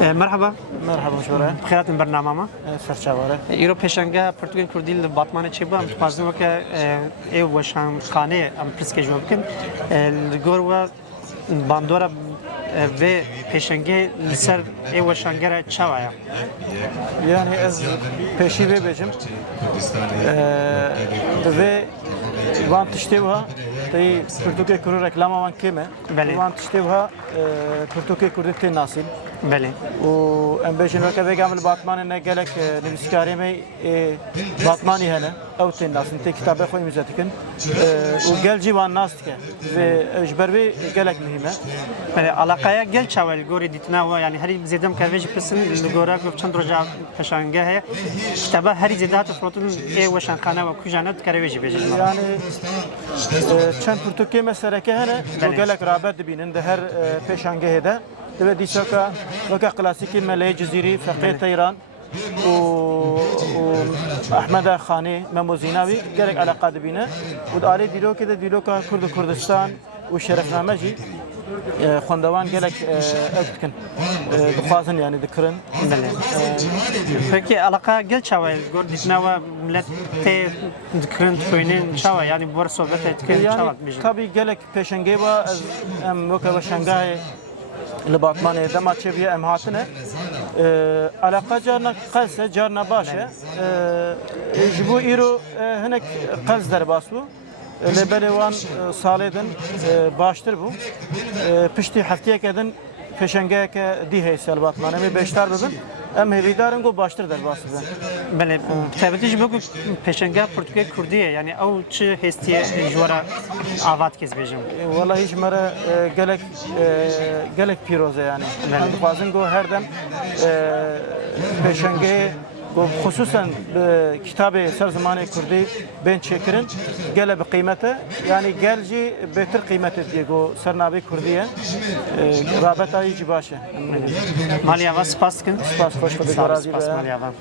مرحبا. مرحبا شورا بخيرات من برنامجنا. سرچاواره ایرو پیشنگه پرتغال کردی لباتمان چی با متوازن که ای وشان خانه ام پرسکه جواب کن لگور و باندورا و پیشنگه لسر ای وشانگره چاوایا yani ez peşi ve bejim ve van tişteva tey Türkiye kuru reklama van kime van tişteva Türkiye kuru te nasil بله و ام بجن وقت بگم الباتمان نه گلک نویسکاری می باتمانی هنه او تین ناس انت کتابه خوی میزاتکن و گل جوان ناست که و اجبروی گلک مهمه بله علاقه گل چاول گوری دیتنا و یعنی هری زیدم که ویج پسن لگورا گفت چند روزا پشانگه هه کتابه هری زیدات فروتون ای وشان خانه و کجانت کاری ویج بیج yani چند پرتوکی مثلا که هنه و گلک رابط بینن ده هر پشانگه ده ve dişaka vaka klasik Malay Ceziri Faqih İran و احمد خانی مموزیناوی gerek علاقه دبینه و داری دیلو که دیلو که کردستان و شرفنامه جی خوندوان gerek اکتکن دخوازن yani دکرن peki alaka gel çava gör ditna ve millet te dikren tfoynen çava yani bor sohbet etken çava bijin tabi gerek peşenge va em vaka şangay لباتمان دما چویه ام هاتنه علاقه جارنا قلسه جارنا باشه جبو ایرو هنک قلس در باسو لبلوان سالیدن باشتر بو پشتی هفتیه کدن peşengeye ke dihe selbatman emi beştar bibin em hevidarın go baştır der bası ben. Bele tabii bu peşenge Portekal Kurdiye yani o çi hestiye jora avat kez bejim. Vallahi hiç mera gelek piroze yani. Bazın go her dem peşenge خصوصا كتاب سر زمان كردي بين شكرن قال بقيمته يعني قال جي بهتر قيمته ديجو سرنابي كرديه رابطه يجي باشا ماليا واس باسكن سپاس خوش خدای راضی ماليا